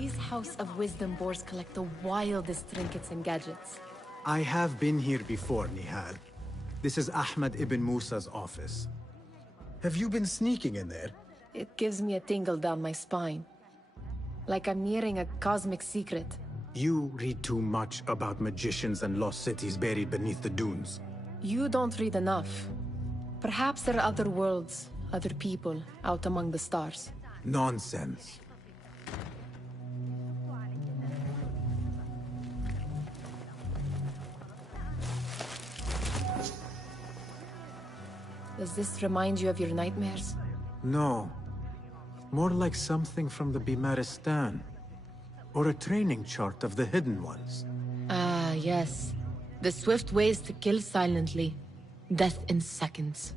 These House of Wisdom boars collect the wildest trinkets and gadgets. I have been here before, Nihal. This is Ahmed ibn Musa's office. Have you been sneaking in there? It gives me a tingle down my spine. Like I'm nearing a cosmic secret. You read too much about magicians and lost cities buried beneath the dunes. You don't read enough. Perhaps there are other worlds, other people, out among the stars. Nonsense. Does this remind you of your nightmares? No. More like something from the Bimaristan. Or a training chart of the Hidden Ones. Ah, yes. The swift ways to kill silently. Death in seconds.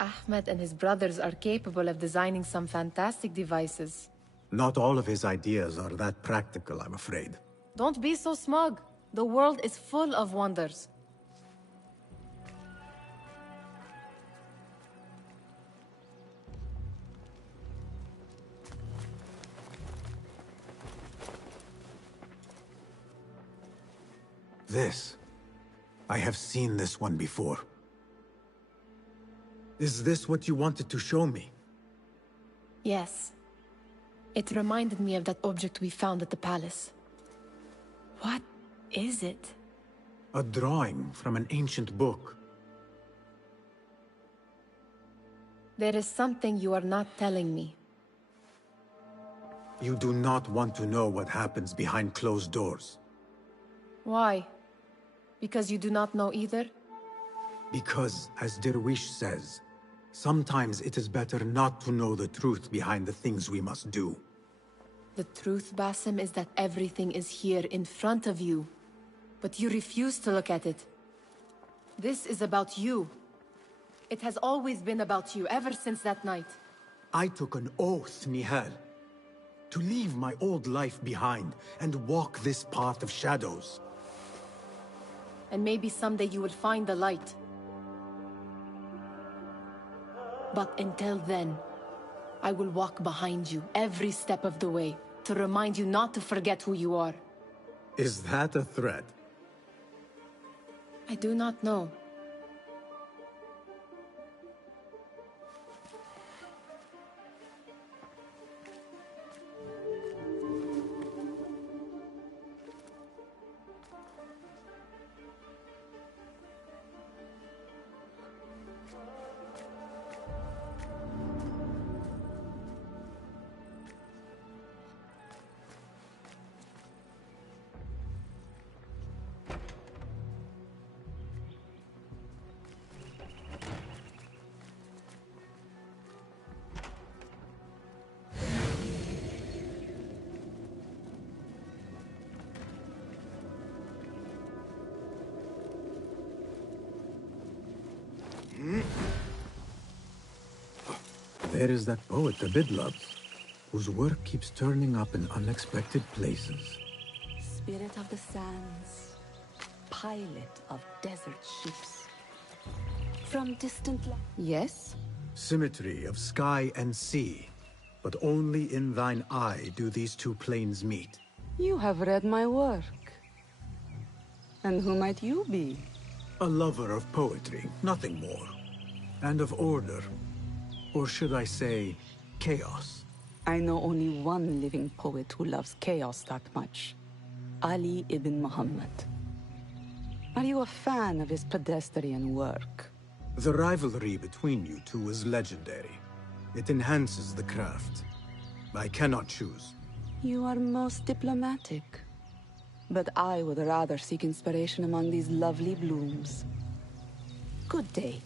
Ahmed and his brothers are capable of designing some fantastic devices. Not all of his ideas are that practical, I'm afraid. Don't be so smug. The world is full of wonders. This. I have seen this one before. Is this what you wanted to show me? Yes. It reminded me of that object we found at the palace. What is it? A drawing from an ancient book. There is something you are not telling me. You do not want to know what happens behind closed doors. Why? Because you do not know either? Because, as Derwish says, sometimes it is better not to know the truth behind the things we must do. The truth, Basim, is that everything is here in front of you. But you refuse to look at it. This is about you. It has always been about you, ever since that night. I took an oath, Nihal, to leave my old life behind and walk this path of shadows. And maybe someday you will find the light. But until then, I will walk behind you every step of the way to remind you not to forget who you are. Is that a threat? I do not know. There is that poet Abid loves, whose work keeps turning up in unexpected places. Spirit of the sands, pilot of desert ships. From distant Yes? Symmetry of sky and sea, but only in thine eye do these two planes meet. You have read my work. And who might you be? A lover of poetry, nothing more. And of order. Or should I say, chaos. I know only one living poet who loves chaos that much. Ali ibn Muhammad. Are you a fan of his pedestrian work? The rivalry between you two is legendary. It enhances the craft. I cannot choose. You are most diplomatic. But I would rather seek inspiration among these lovely blooms. Good day.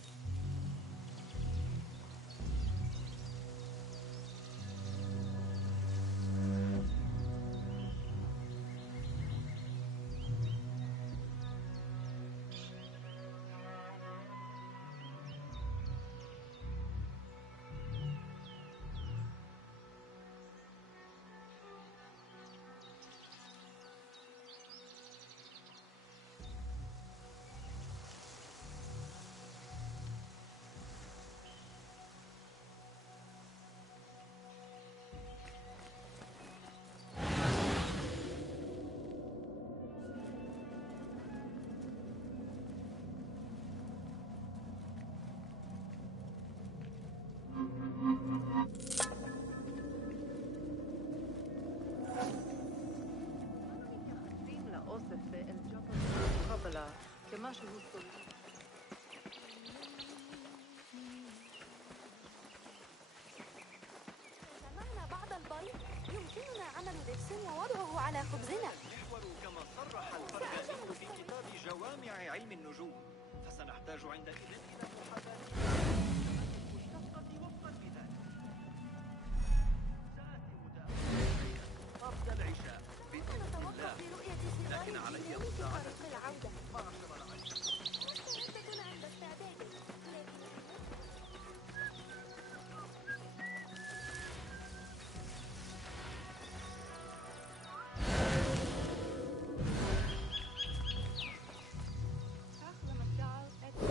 معنا بعض البيض يمكننا عمل دبس ووضعه على خبزنا. كما صرح الفرغاني في كتاب جوامع علم النجوم، فسنحتاج عندئذ إلى محاذاة المشتقة وفقا لذلك. سآتي متأخرا قبل العشاء بإذن الله، لكن علي مساعدة العودة. معشر العشاء. مستعدة عند استعدادي.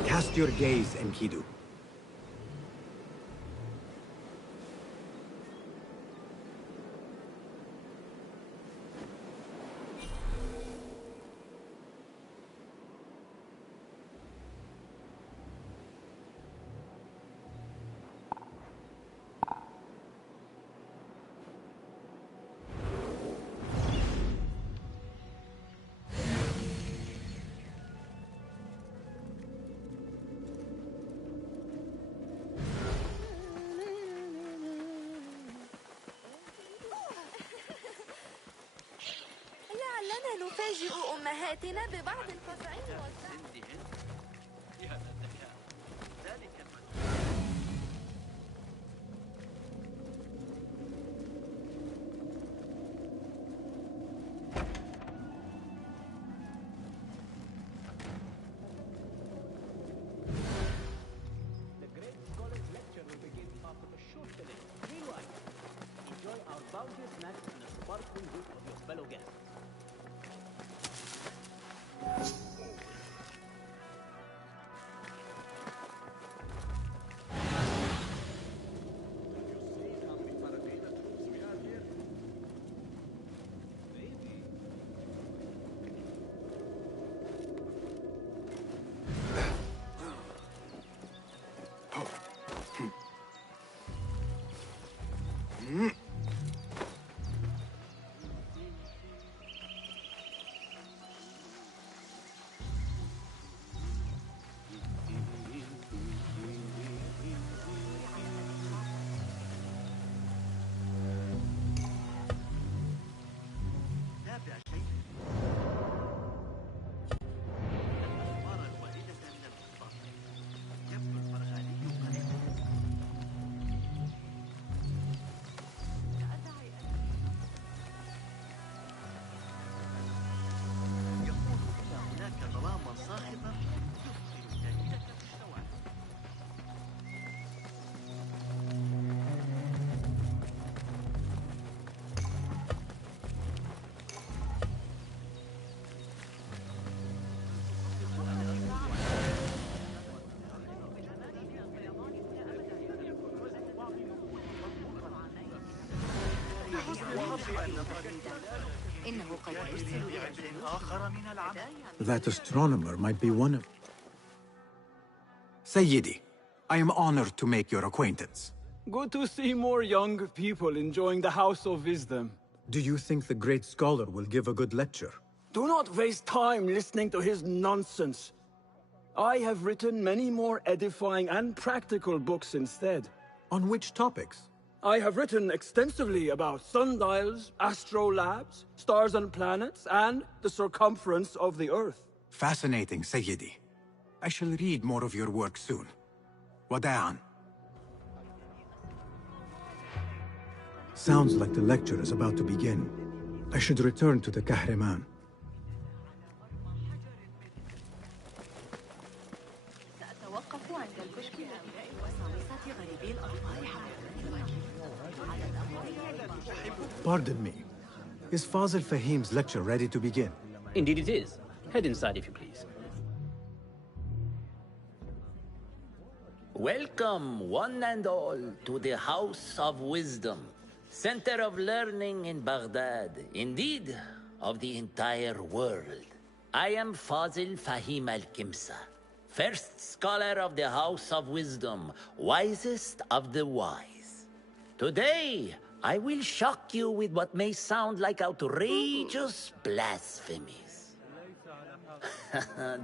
Cast your gaze, Enkidu. لعلنا نفاجئ أمهاتنا ببعض الفزعين والزعم. يا الذكاء، ذلك The Great Scholar's lecture will begin after a short delay. Meanwhile, enjoy our bounteous snacks and a sparkling group of your fellow guests. تابع شيء. الأخبار الواردة من القطار. يبدو الفرغاني قلقا. يقول إن هناك ظلاما صاخبا يفقد التأكيد في الشوارع. إنه قد أرسل بعبء آخر من العمل. That astronomer might be one of... Sayyidi, I am honored to make your acquaintance. Good to see more young people enjoying the House of Wisdom. Do you think the great scholar will give a good lecture? Do not waste time listening to his nonsense. I have written many more edifying and practical books instead. On which topics? I have written extensively about sundials, astrolabes, stars and planets, and the circumference of the Earth. Fascinating, Sayyidi. I shall read more of your work soon. Wada'an. Sounds like the lecture is about to begin. I should return to the Kahraman. سأتوقف عند الكشك لإلقاء وساوسة غريبي الأخبار حول الأمر. Pardon me. Is Fazil Fahim's lecture ready to begin? Indeed it is. Head inside if you please. Welcome, one and all, to the House of Wisdom, center of learning in Baghdad, indeed, of the entire world. I am Fazil Fahim al-Kimsa, first scholar of the House of Wisdom, wisest of the wise. Today, I will shock you with what may sound like outrageous blasphemies.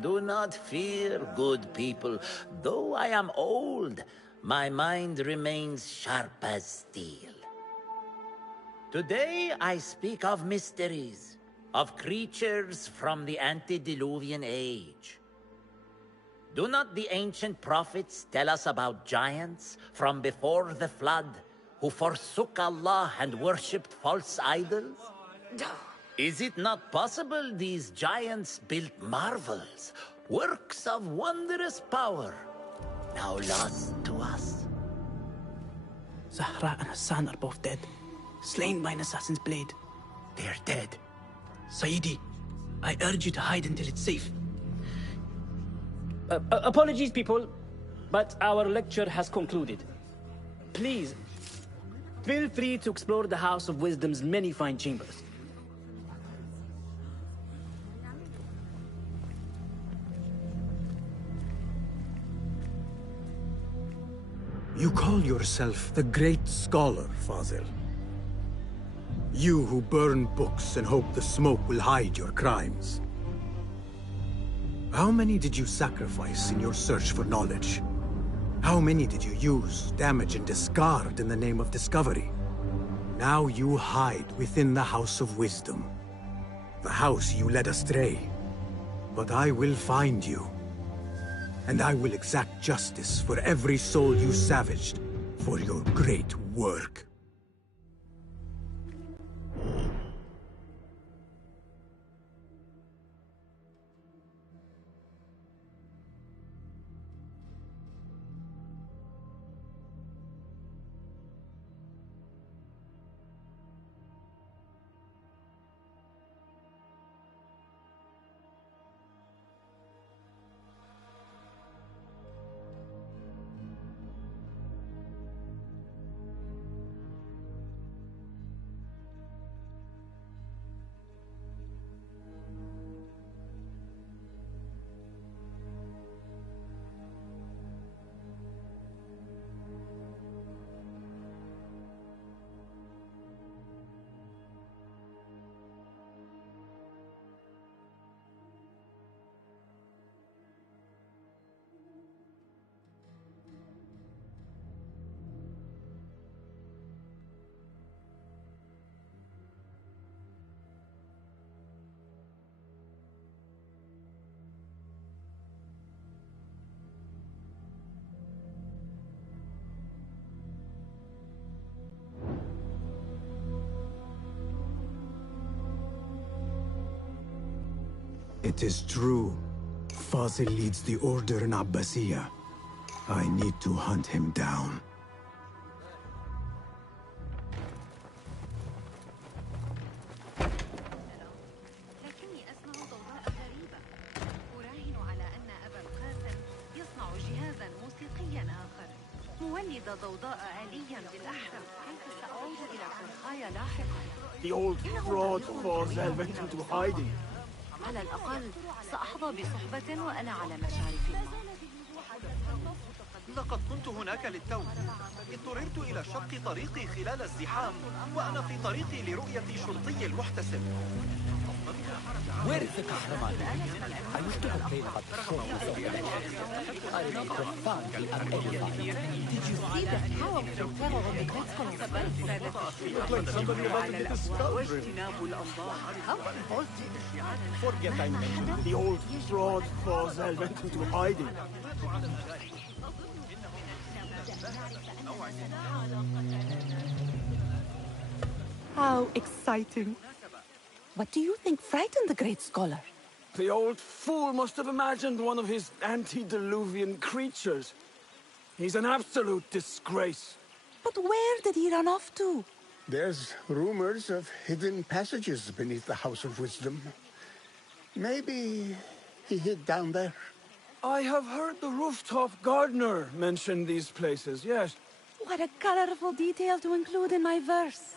Do not fear, good people. Though I am old, my mind remains sharp as steel. Today I speak of mysteries, of creatures from the antediluvian age. Do not the ancient prophets tell us about giants from before the flood who forsook Allah and worshipped false idols? Is it not possible these giants built marvels, works of wondrous power, now lost to us? Zahra and Hassan are both dead, slain by an assassin's blade. They're dead. Sayyidi, I urge you to hide until it's safe. Apologies, people, but our lecture has concluded. Please, feel free to explore the House of Wisdom's many fine chambers. You call yourself the great scholar, Fazil. You who burn books and hope the smoke will hide your crimes. How many did you sacrifice in your search for knowledge? How many did you use, damage, and discard in the name of discovery? Now you hide within the House of Wisdom. The house you led astray. But I will find you. And I will exact justice for every soul you savaged for your great work. It is true. Fazil leads the order in Abbasiyah. I need to hunt him down. لكني أسمع ضوضاء غريبة. أراهن على أن أبا القاسم يصنع جهازا موسيقيا آخر مولد ضوضاء آليا بالأحرى. كيف سأعود إلى فرقاي لاحقا؟ The old fraud Fazil went into hiding. على الأقل سأحظى بصحبة وأنا على مشارف الماء. لقد كنت هناك للتو. اضطررت إلى شق طريقي خلال الزحام وأنا في طريقي لرؤية شرطي المحتسب. Where is the kahraman? I used to have played about the show. I am profoundly unedified. Did you see the powerful terror of the great scholar? Looked like somebody about to get a skull ripped. Forget I mentioned the old fraud Fazil went into hiding. How exciting. What do you think frightened the great scholar? The old fool must have imagined one of his antediluvian creatures. He's an absolute disgrace. But where did he run off to? There's rumors of hidden passages beneath the House of Wisdom. Maybe he hid down there. I have heard the rooftop gardener mention these places, yes. What a colorful detail to include in my verse.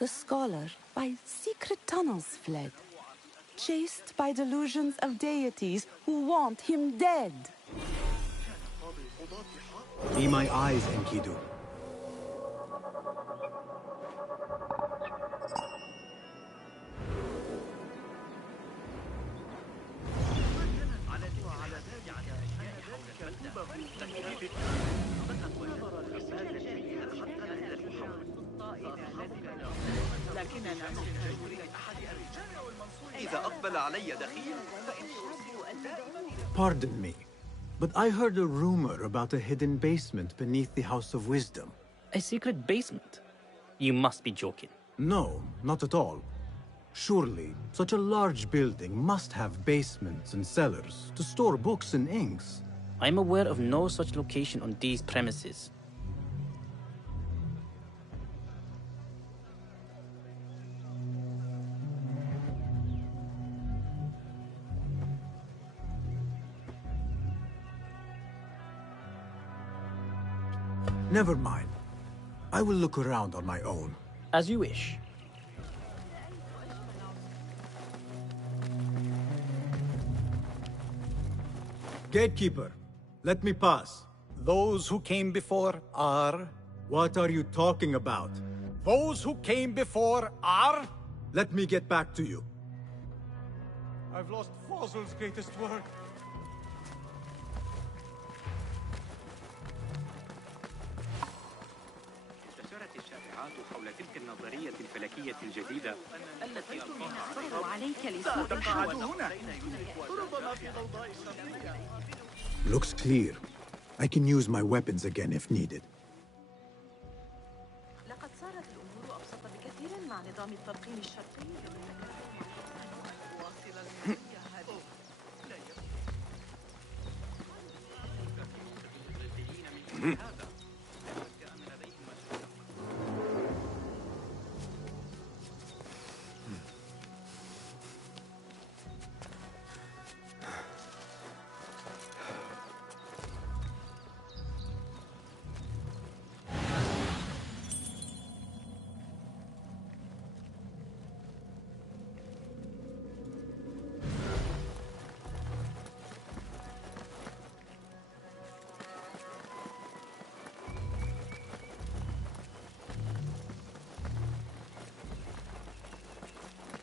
The scholar by secret tunnels fled, chased by delusions of deities who want him dead. Be my eyes, Enkidu. إذا أقبل علي دخيل Pardon me, but I heard a rumor about a hidden basement beneath the House of Wisdom. A secret basement? You must be joking. No, not at all. Surely, such a large building must have basements and cellars to store books and inks. I'm aware of no such location on these premises. Never mind. I will look around on my own. As you wish. Gatekeeper, let me pass. Those who came before are... What are you talking about? Those who came before are... Let me get back to you. I've lost Fossil's greatest work. انتشرت الشائعات حول تلك النظرية الفلكية الجديدة التي نصبر عليك لسوء الحظ. Looks clear. I can use my weapons again if needed. لقد صارت الأمور أبسط بكثير مع نظام الترقيم الشرقي.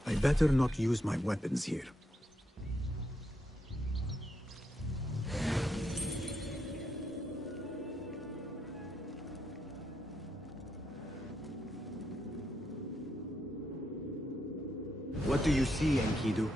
I better not use my weapons here. What do you see, Enkidu?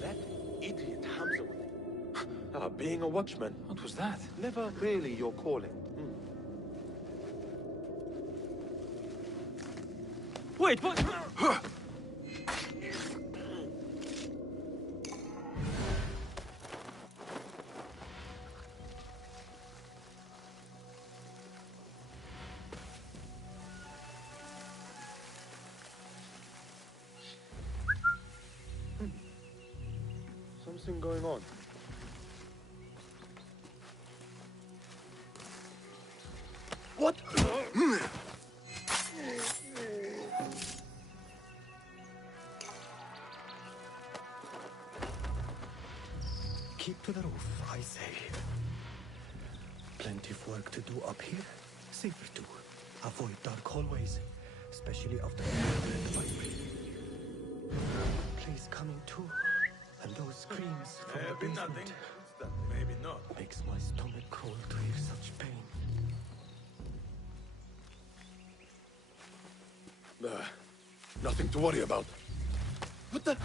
That idiot Hamza. Being a watchman. What was that? Never really your calling. Wait, what? Something going on. What? Keep to the roof, I say. Plenty of work to do up here. Safer too. Avoid dark hallways, especially after the library. Place coming too. And those screams from the Maybe basement. nothing. Maybe not. Makes my stomach crawl to hear such pain. Nothing to worry about. What the?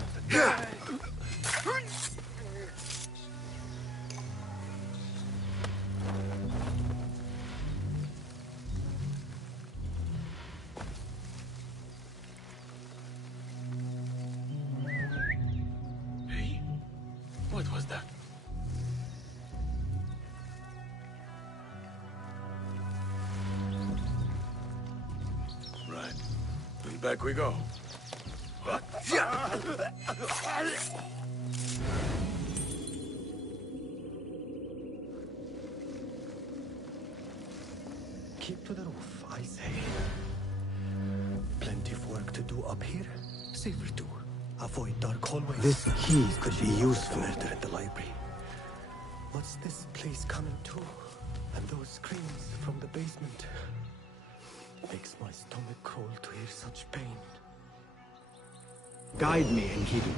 Hey, what was that? Right. And back we go. Keep to the roof, I say. Plenty of work to do up here. Safer too. Avoid dark hallways. This key could be useful. Murder at the library. What's this place coming to? And those screams from the basement. Makes my stomach crawl to hear such pain. Guide me, Enkidu.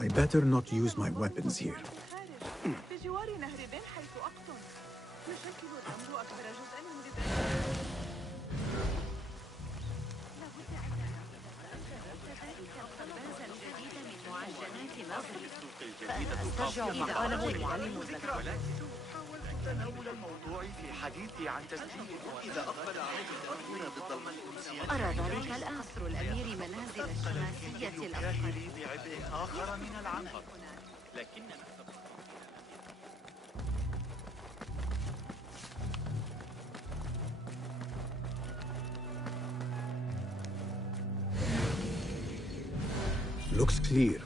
I better not use my weapons here. بجوار نهر بن حيث أقطن يشكل الرمل أكبر جزء من غذاء الخبازة الجديدة من معجنات مصر فأسترجع مقاله المعلم الزكاة. حاولت تناول الموضوع في حديثي عن تسجيل إذا أقبل عليك التأثير ضد الملكوسية. أرى ذلك القصر الأمير منازل الشماسية الأصغر بعبء آخر من العنبر. لكن Looks clear.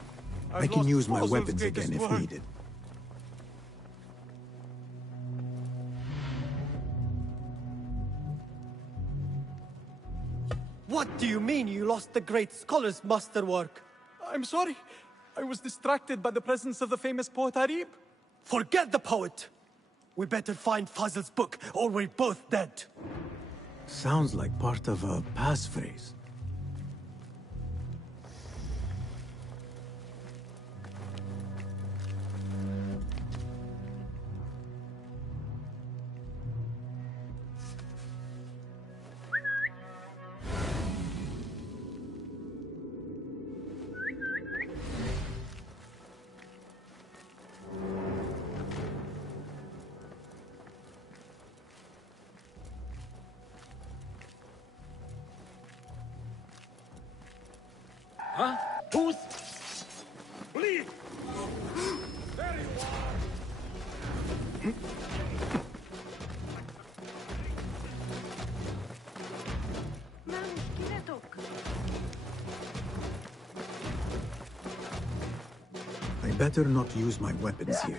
I I've can lost use my Fossil's weapons greatest again if work. needed. What do you mean you lost the great scholar's masterwork? I'm sorry. I was distracted by the presence of the famous poet Harib. Forget the poet! We better find Fazl's book, or we're both dead. Sounds like part of a passphrase. Huh? Who's... Please! There you are! ما مشكلتك؟ I better not use my weapons here.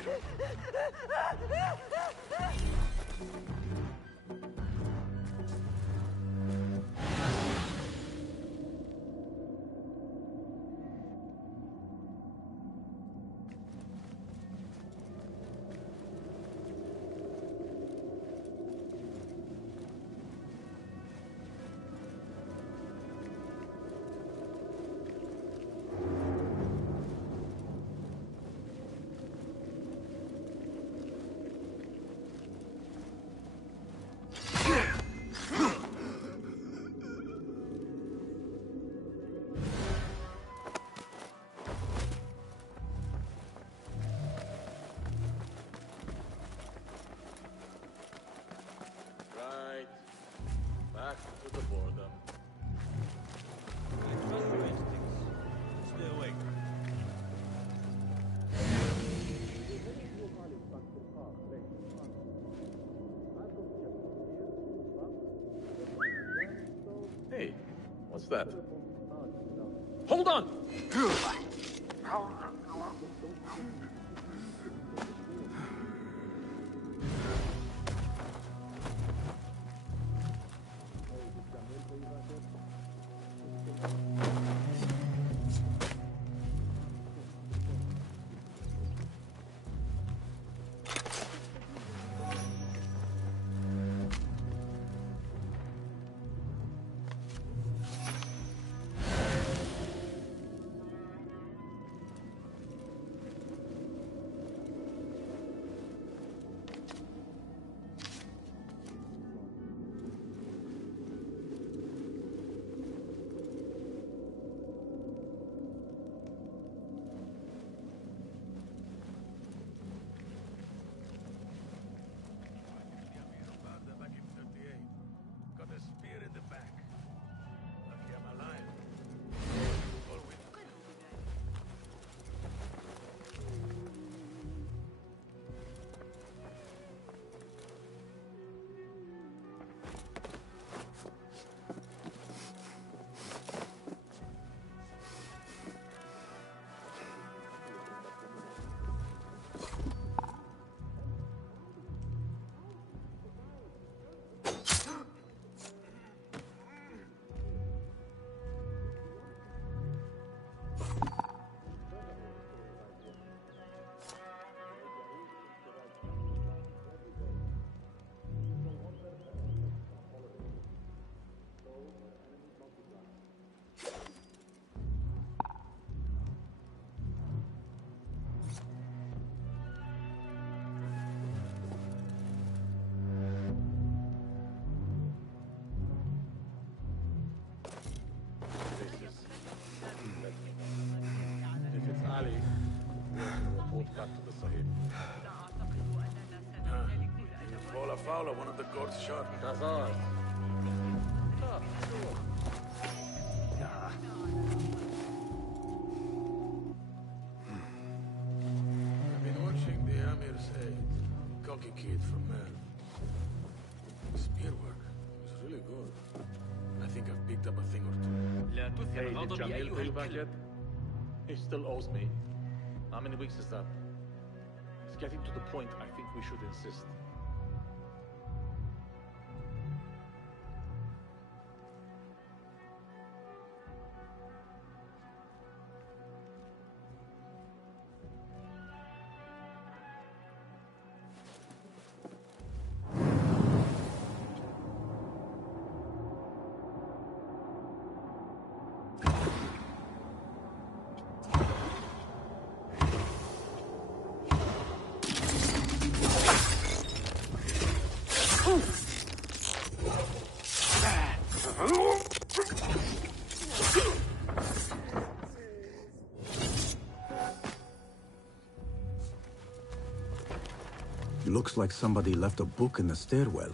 for them. I trust your instincts. Stay awake. Hey, what's that? Hold on! If it's Ali, we'll report back to the Sahib. Fall foul of one of the guards shot. That's all. I've been watching the Amir's aide, cocky kid from Mel. Spear work was really good. I think I've picked up a thing or two. Hey, did Jamil pay you back yet? He still owes me. How many weeks is that? It's getting to the point I think we should insist. Looks like somebody left a book in the stairwell.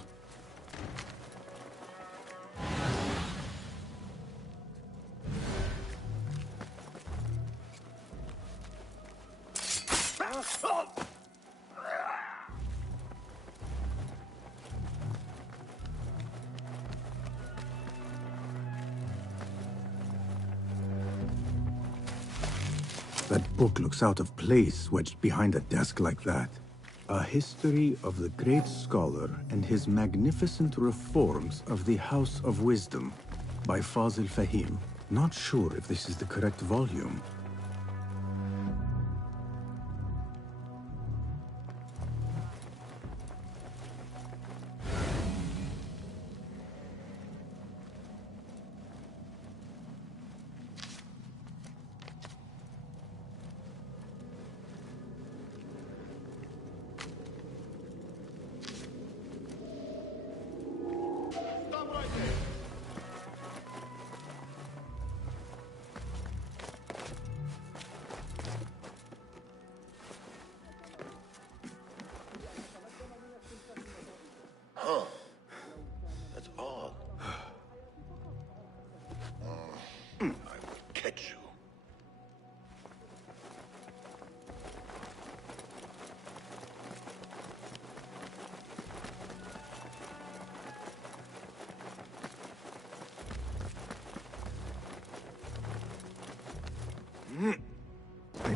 That book looks out of place, wedged behind a desk like that. A history of the great scholar and his magnificent reforms of the House of Wisdom by Fazil Fahim. Not sure if this is the correct volume. Right there.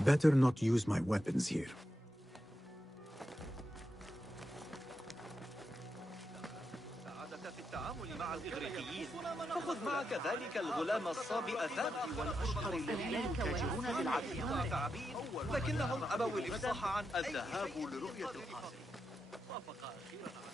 better not use my weapons here. السعادة في التعامل مع الإغريقيين. فخذ معك ذلك الغلام الصابئ الذكي والأشقر الذين يتاجرون بالعبيد والتعابين، لكنهم أبوا الإفصاح عن الذهاب لرؤية القاصر. وافق أخيرا على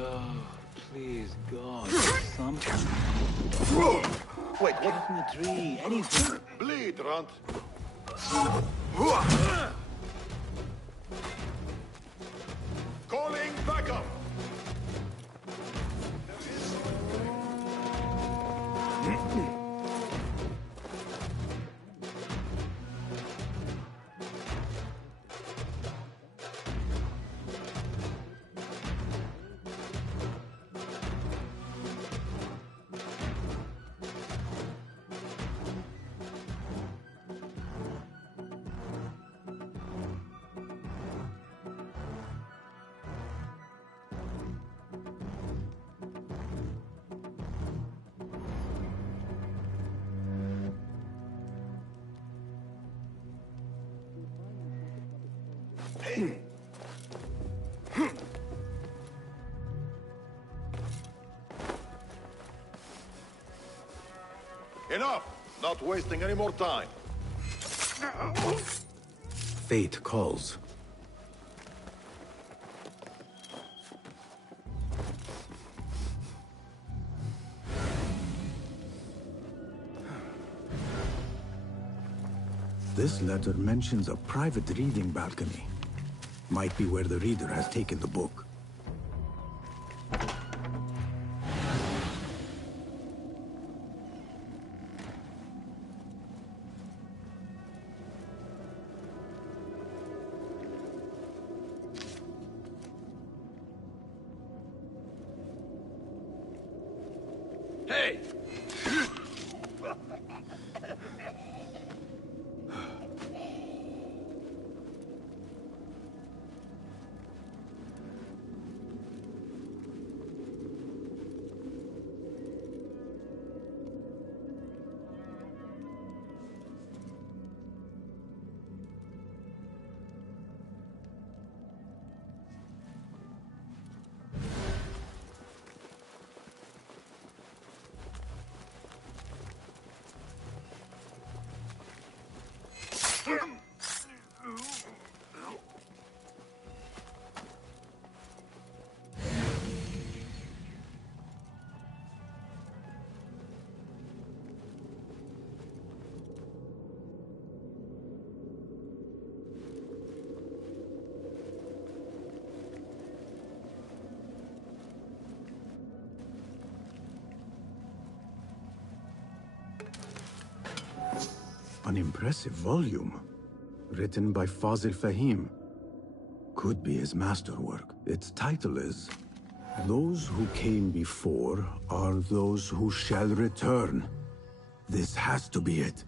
Oh, please, God, something. Wait, what? From the tree, anything. Bleed, Runt. Calling backup. Enough! Not wasting any more time. Fate calls. This letter mentions a private reading balcony. Might be where the reader has taken the book. Hey! An impressive volume, written by Fazil Fahim. Could be his masterwork. Its title is, "Those who came before are those who shall return." This has to be it.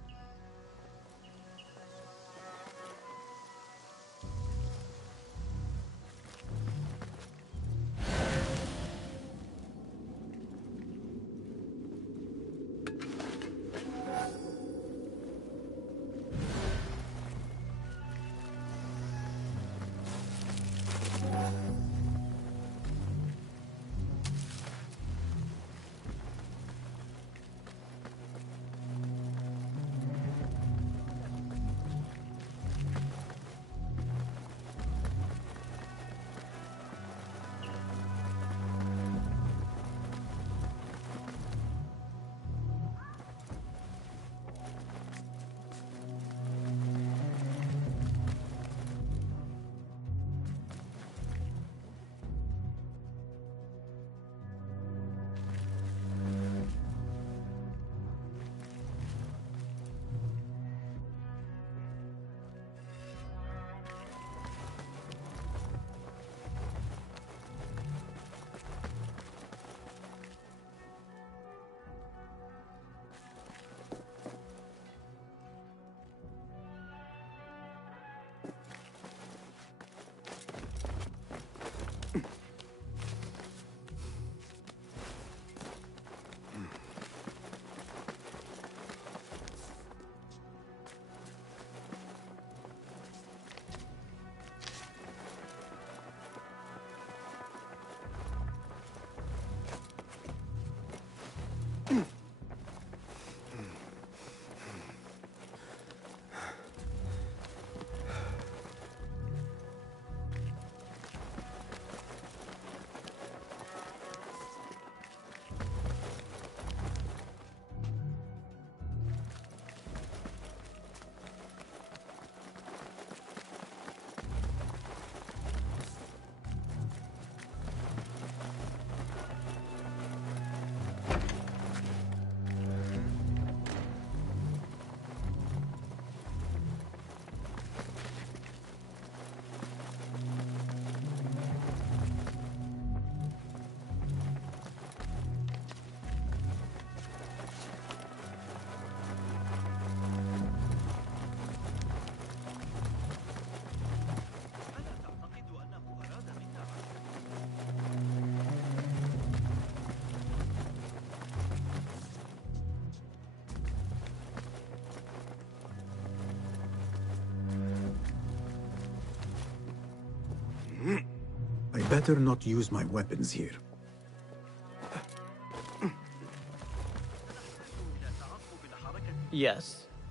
better not use my weapons here. Yes?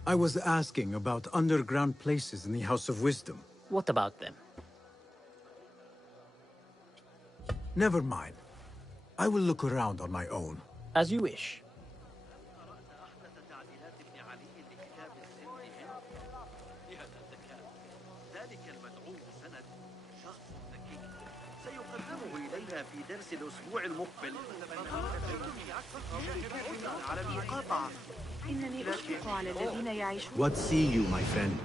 I was asking about underground places in the House of Wisdom. What about them? Never mind. I will look around on my own. As you wish. في درس الأسبوع المقبل على المقاطعة. إنني أشفق على الذين يعيشون. What see you, my friend?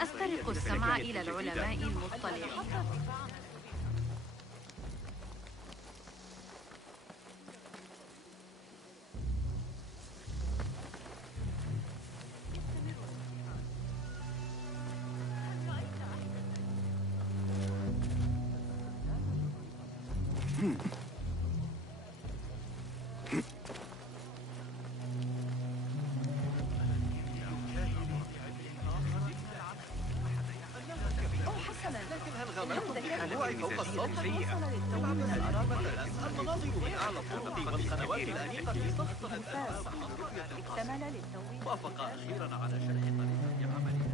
أسترق السمع إلى العلماء المطلعين. فوق الصوت سيئة. المناظر من أعلى الطرق والقنوات الأنيقة في سطح الأساس وافق أخيرا على شرح طريقة عملها.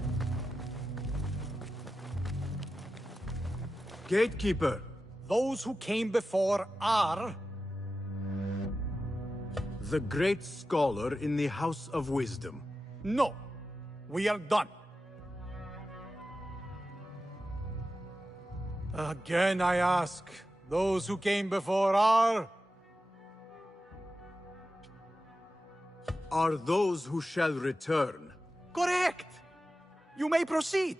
Gatekeeper! Those who came before are... The great scholar in the House of Wisdom. No. We are done. Again I ask, those who came before are... Are those who shall return. Correct! You may proceed.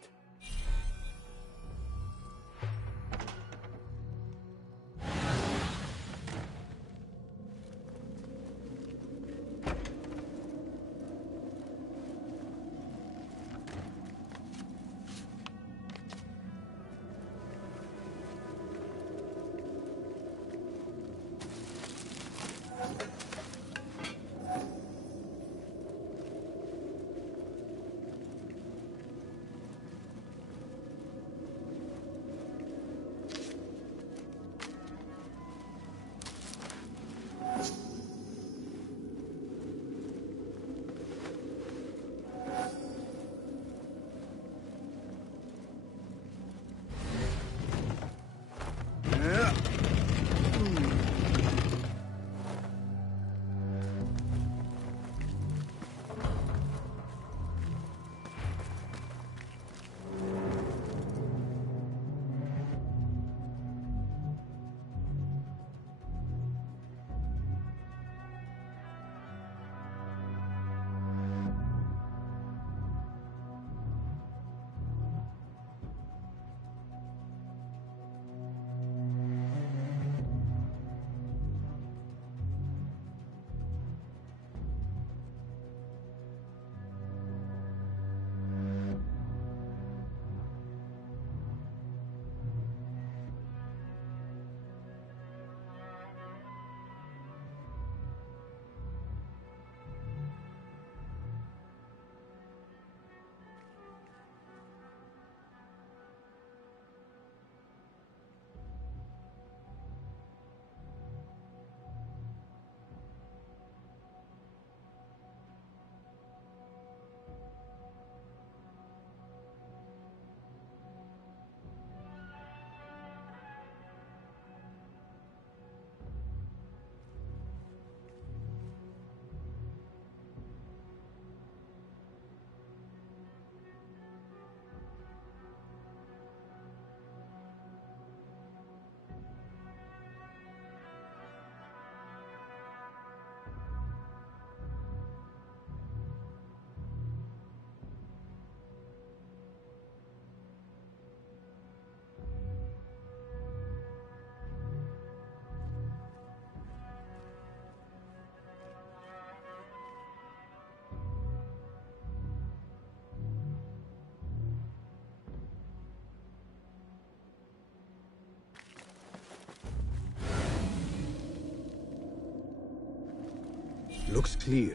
Looks clear.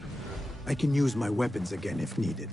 I can use my weapons again if needed.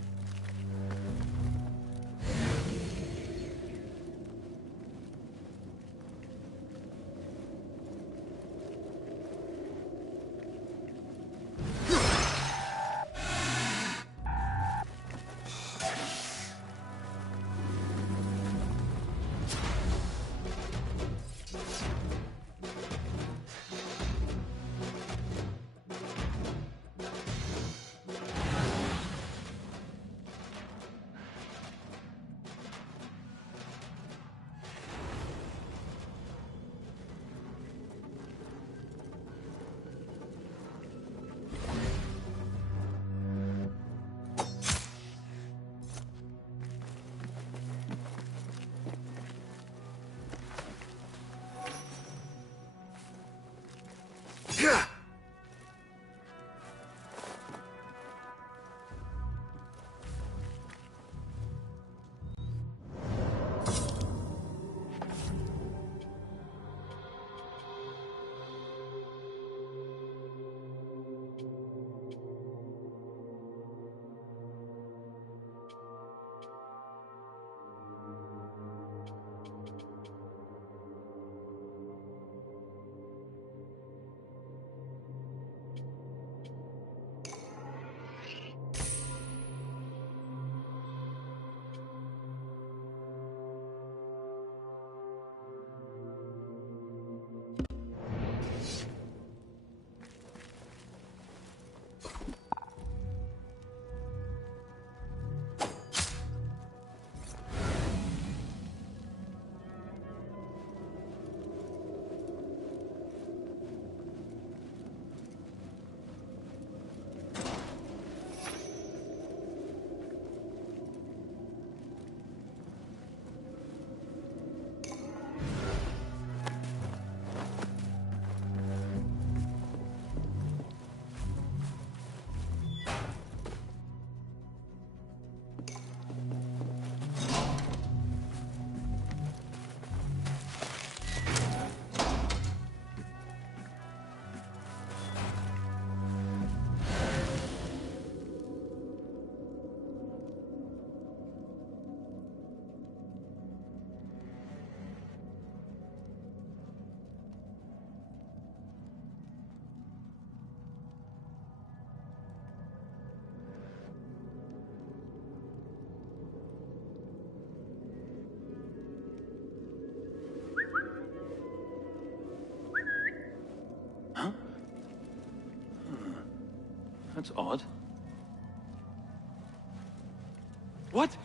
That's odd. What?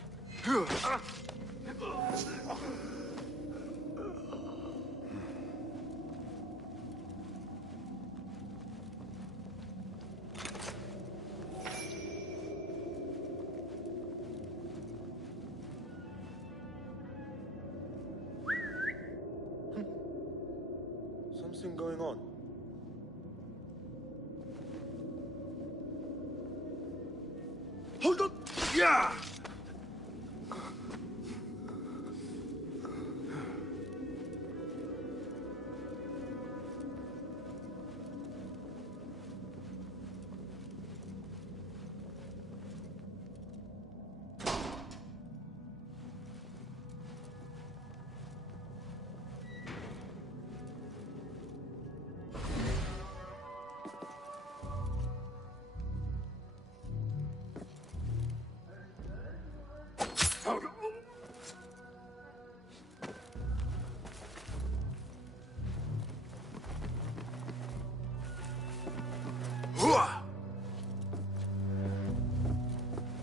Something going on. Hold on! Yeah!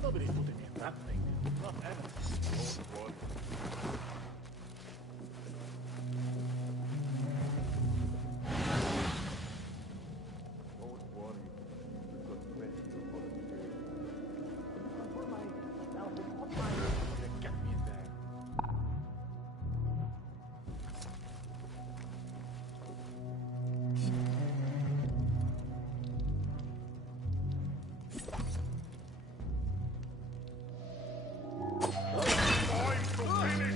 Nobody put me in that thing. Not ever. Don't worry. We've got plenty of volunteers. Get me in there. Time to finish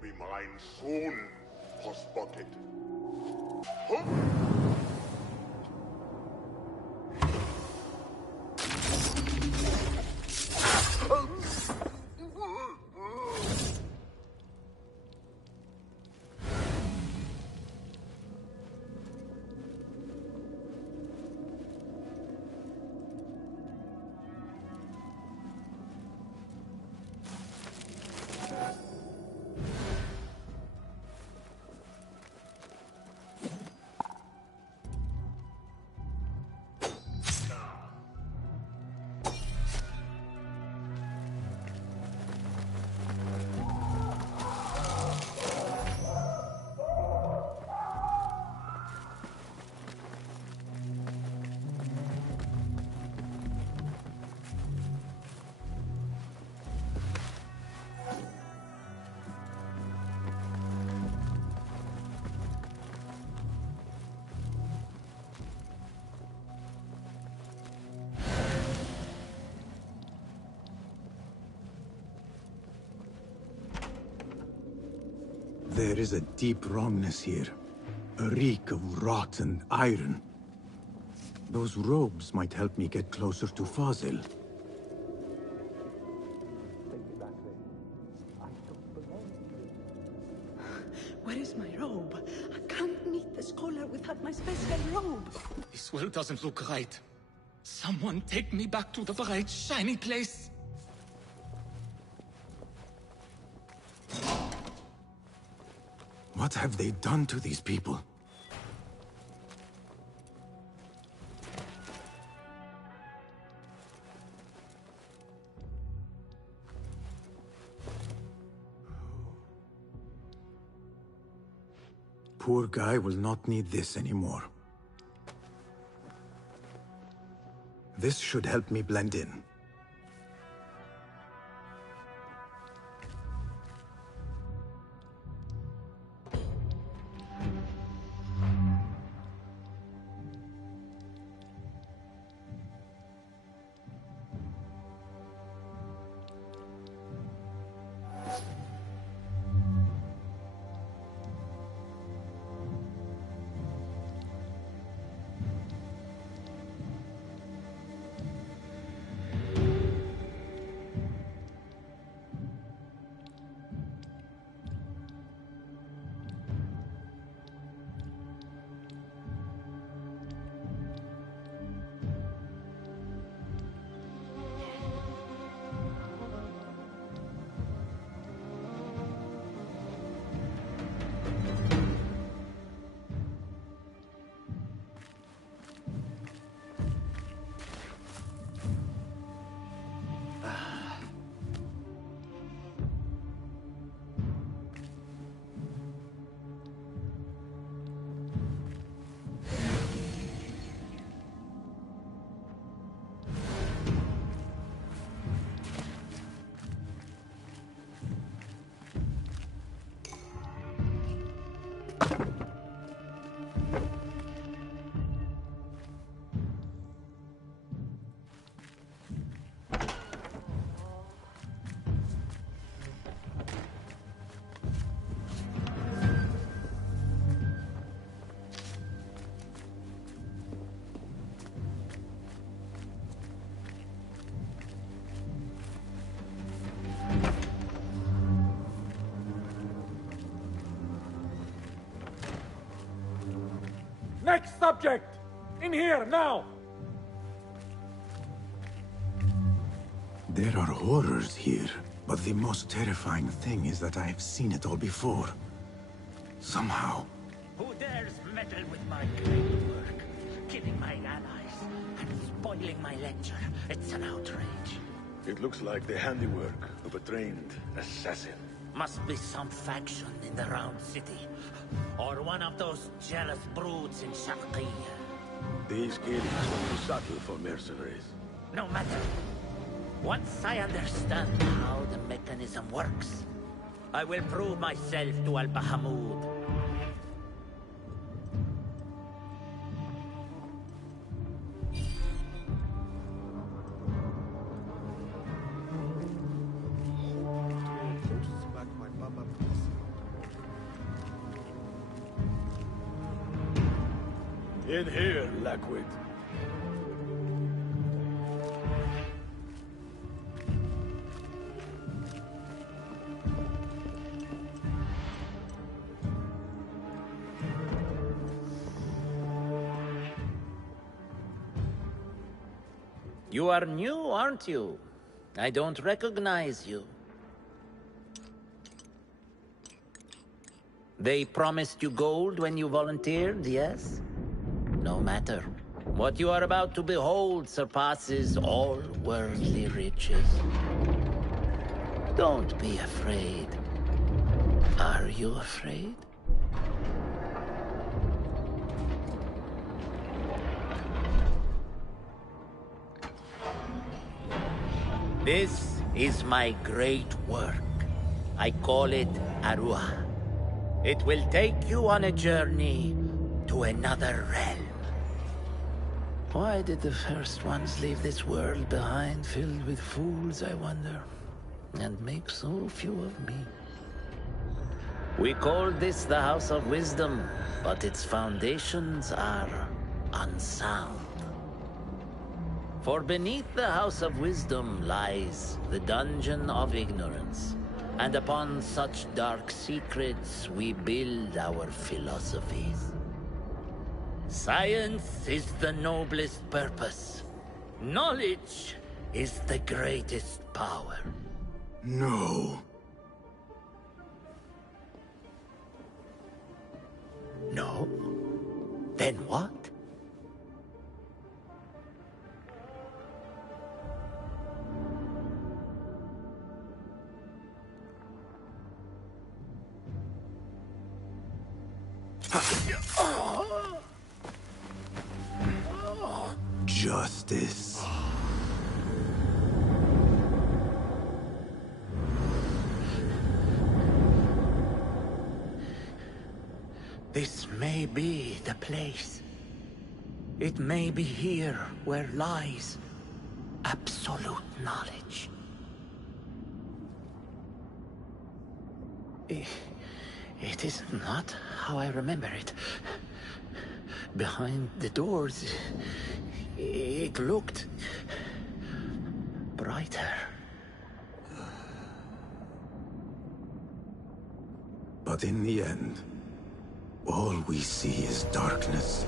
be mine soon, Post-Bucket. Huh? There is a deep wrongness here. A reek of rotten iron. Those robes might help me get closer to Fazil. Where is my robe? I can't meet the scholar without my special robe. This world doesn't look right. Someone take me back to the bright, shiny place. What have they done to these people? Poor guy will not need this anymore. This should help me blend in. Next subject! In here, now! There are horrors here, but the most terrifying thing is that I have seen it all before. Somehow. Who dares meddle with my great work? Killing my allies and spoiling my lecture. It's an outrage. It looks like the handiwork of a trained assassin. Must be some faction in the Round City. Or one of those jealous broods in Sharqiyya. These killings are too subtle for mercenaries. No matter. Once I understand how the mechanism works, I will prove myself to Al-Bahamud. Back my Baba, please. In here, Lackwit. You are new, aren't you? I don't recognize you. They promised you gold when you volunteered, yes? No matter. What you are about to behold surpasses all worldly riches. Don't be afraid. Are you afraid? This is my great work. I call it Arua. It will take you on a journey to another realm. Why did the first ones leave this world behind filled with fools, I wonder? And make so few of me. We call this the House of Wisdom, but its foundations are unsound. For beneath the House of Wisdom lies the Dungeon of Ignorance. And upon such dark secrets, we build our philosophies. Science is the noblest purpose. Knowledge is the greatest power. No. No? Then what? Justice. This may be the place. It may be here where lies absolute knowledge. It is not how I remember it. Behind the doors, it looked brighter. But in the end, all we see is darkness.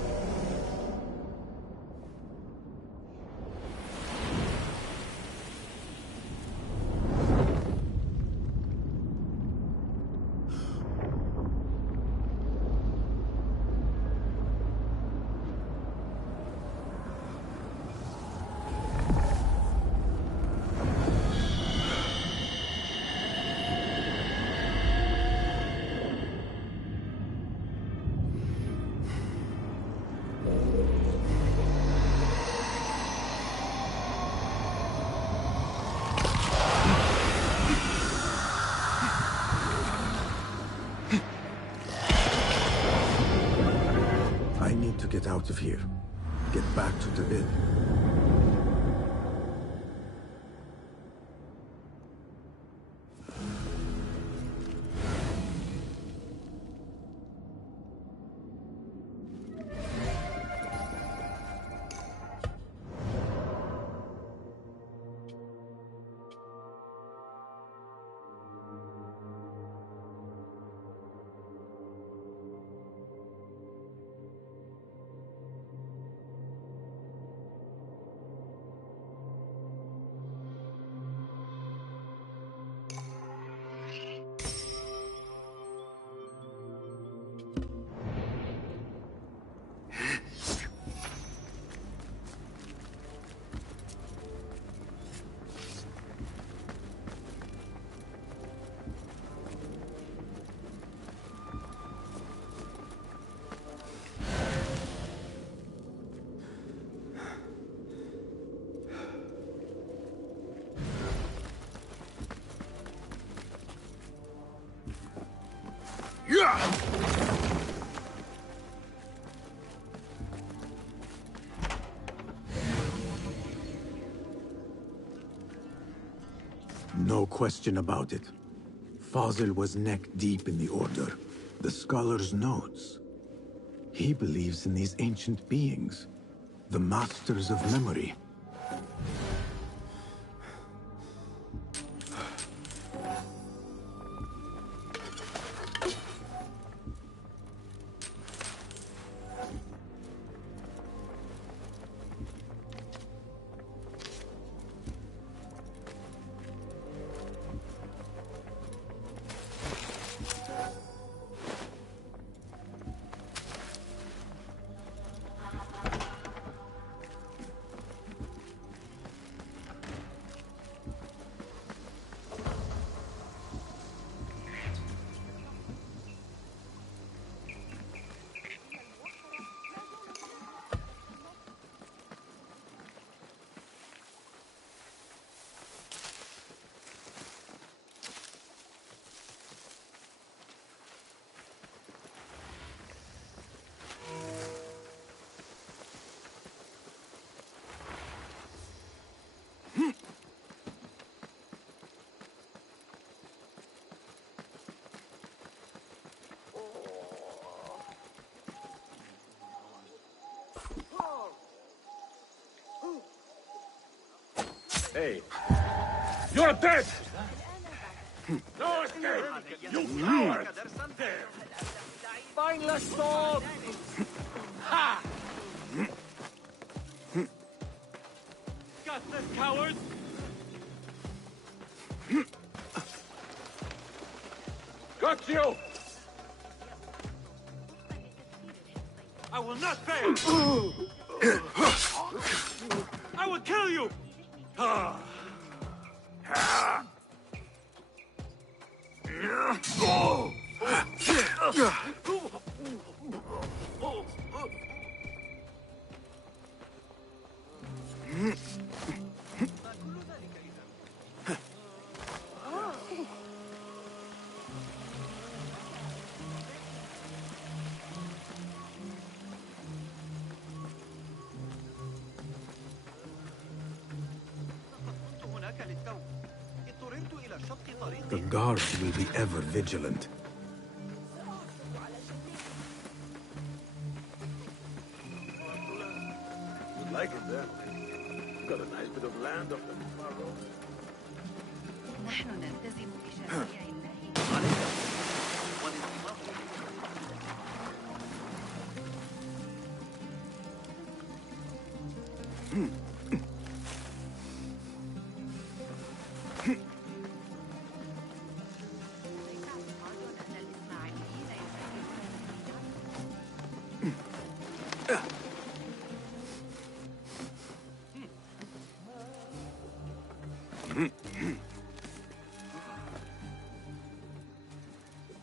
Get out of here. Get back to the inn. No question about it. Fazil was neck deep in the Order. The scholar's notes. He believes in these ancient beings, the masters of memory. Hey, you're dead! No escape! You coward! Spineless sword! Ha! Gutless cowards! Got you! I will not fail! I will kill you! The guards will be ever vigilant. You like it there? Got a nice bit of land off the far road. نحن نلتزم بشرائع الله.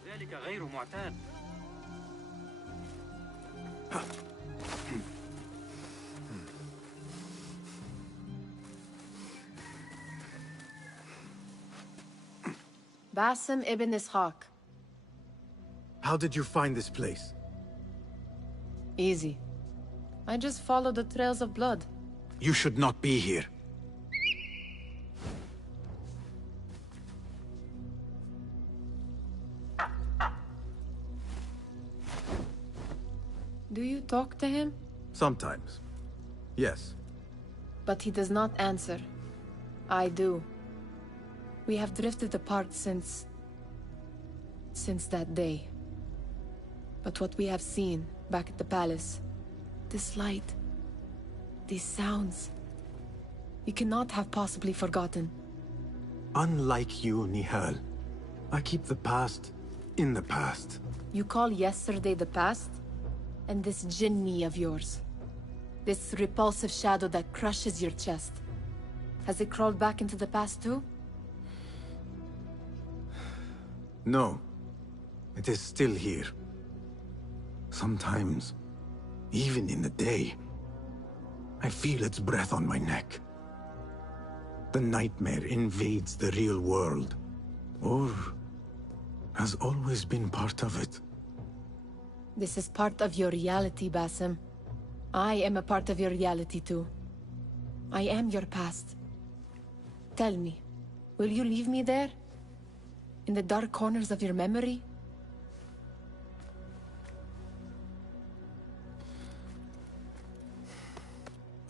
ذلك غير معتاد. Basim ibn Ishaq. How did you find this place? Easy. I just followed the trails of blood. You should not be here. Do you talk to him? Sometimes. Yes. But he does not answer. I do. We have drifted apart since that day. But what we have seen back at the palace, this light, these sounds, we cannot have possibly forgotten. Unlike you, Nihal, I keep the past in the past. You call yesterday the past? And this jinni of yours, this repulsive shadow that crushes your chest, has it crawled back into the past too? No. It is still here. Sometimes, even in the day, I feel its breath on my neck. The nightmare invades the real world, or has always been part of it. This is part of your reality, Basim. I am a part of your reality too. I am your past. Tell me, will you leave me there? In the dark corners of your memory?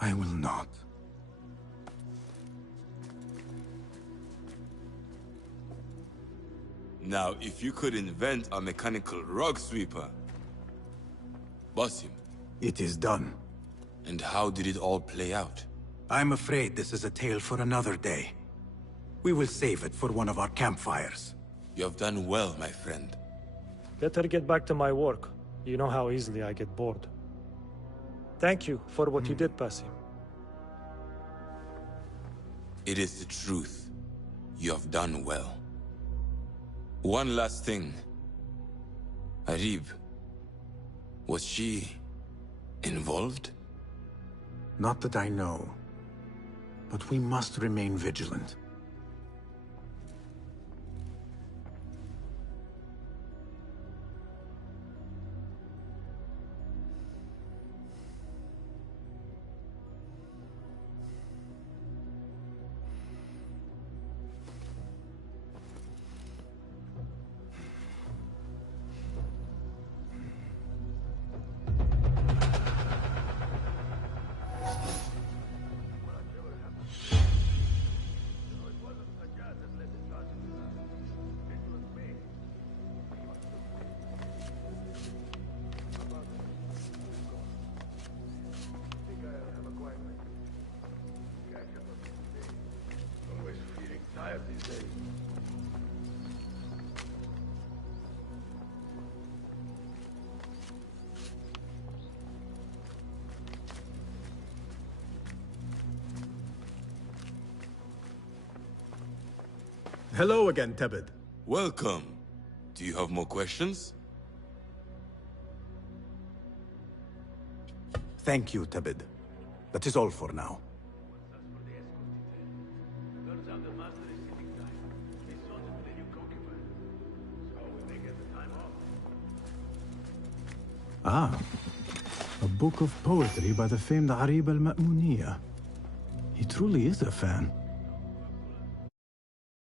I will not. Now, if you could invent a mechanical rug sweeper, Basim. It is done. And how did it all play out? I'm afraid this is a tale for another day. We will save it for one of our campfires. You have done well, my friend. Better get back to my work. You know how easily I get bored. Thank you for what you did, Basim. It is the truth. You have done well. One last thing. Arib. Was she involved? Not that I know. But we must remain vigilant. Hello again, Tebed. Welcome. Do you have more questions? Thank you, Tebed. That is all for now. Ah, a book of poetry by the famed Arib al-Ma'muniyah. He truly is a fan.